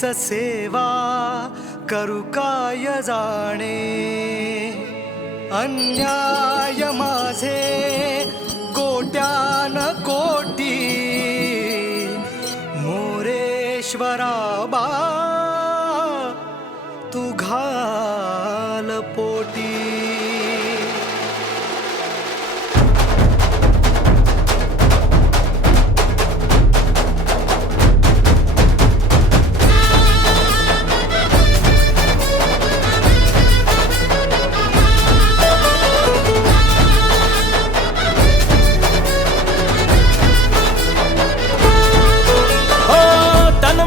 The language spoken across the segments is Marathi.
हीच सेवा करू काय जाणे, अन्याय माझे कोट्यान कोटी, मोरेश्वरा बा तू घाल पोटी.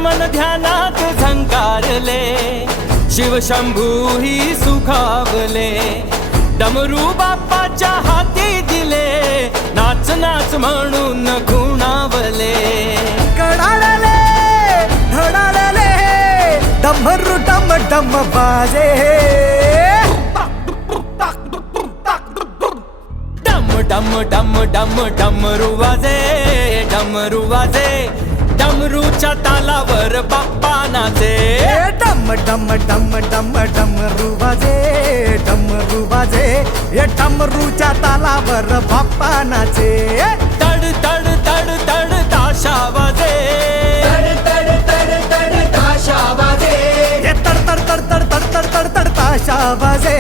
मन ध्यानात झंकारले, शिवशंभू ही सुखावले, डमरू बाप्पाच्या हाती दिले, नाच नाच म्हणून खुणावले. कडाळले धडाळले डमरू डम डम बाजे, डम डम डम डम डमरू वाजे, डमरू वाजे, डमरूच्या तालावर बाप्पा नाचे. डम डम डम डम डमरू वाजे, डमरू वाजे, हे डमरूच्या तालावर बाप्पा नाचे. तड तड तड तड ताशा वाजे, तड तड तड तड ताशा वाजे, हे तड तड तड तड तड तड तड तड ताशा वाजे,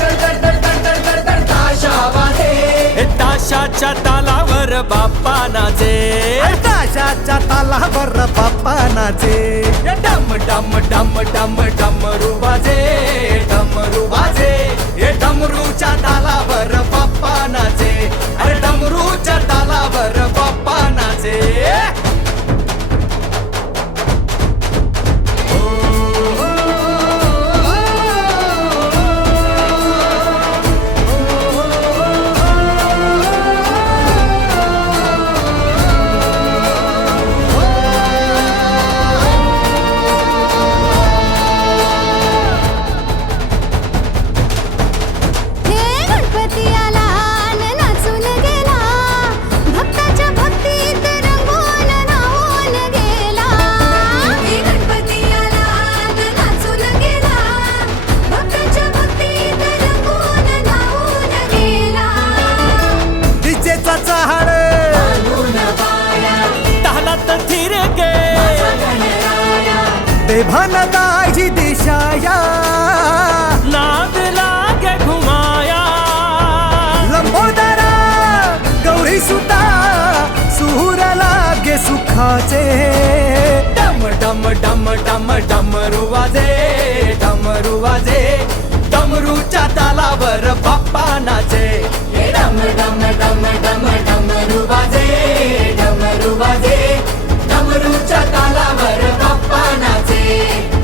तड तड तड तड तड तड तड ताशा वाजे. ताशाच्या तालावर बाप्पा नाचे, ताशाच्या तालावर बाप्पा नाचे. डम डम डम डम डमरू वाजे, डमरू वाजे, हे डमरूच्या तालावर बाप्पा नाचे, अरे डमरूच्या तालावर बाप्पा नाचे. भान दाजी दिशाया, नाद लागे घुमाया, लंबोदरा गौरी सुता सूर लागे सुखाचे. डम डम डम डम डमरू वाजे, डमरू वाजे, डमरूच्या तालावर बाप्पा नाचे. डम डम डम डम डमरू वाजे, डमरू वाजे, डमरूच्या तालावर बाप्पा नाचे.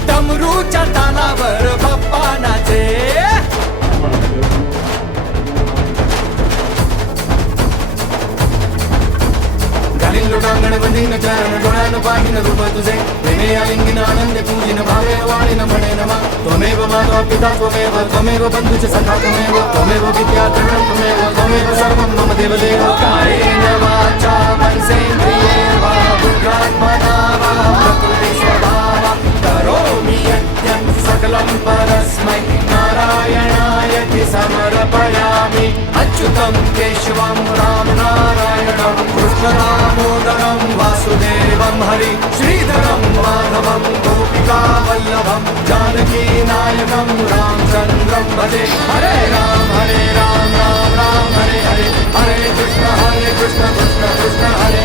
डमरूच्या तालावर बाप्पा नाचे. घालील लोटांगण वंदीन चरण डोळ्यानं पाहिन रूप तुझे, प्रेमे आलिंगन आनंद पूजिन भावे वाणीन म्हणे नमा. त्वमेव माता पिता त्वमेव, त्वमेव बंधुच सखा त्वमेव, त्वमेव विद्या द्रविणं त्वमेव, त्वमेव सर्वं मम देवदेव. कायेन वाचा मनसेन्द्रियेर्वा बुद्ध्यात्मना वा प्रकृति स्वभावा करोमि यद्यत् सकलं परस्मै नारायणायति समर्पयामि. अच्युतं केशवं राम नारायणं कृष्ण दामोदरं वासुदेवं हरि श्रीधरं माधवं गोपिका वल्लभं जानकी नायकं रामचन्द्रं भजे. हरे राम राम राम हरे हरे, हरे कृष्ण कृष्ण कृष्ण हरे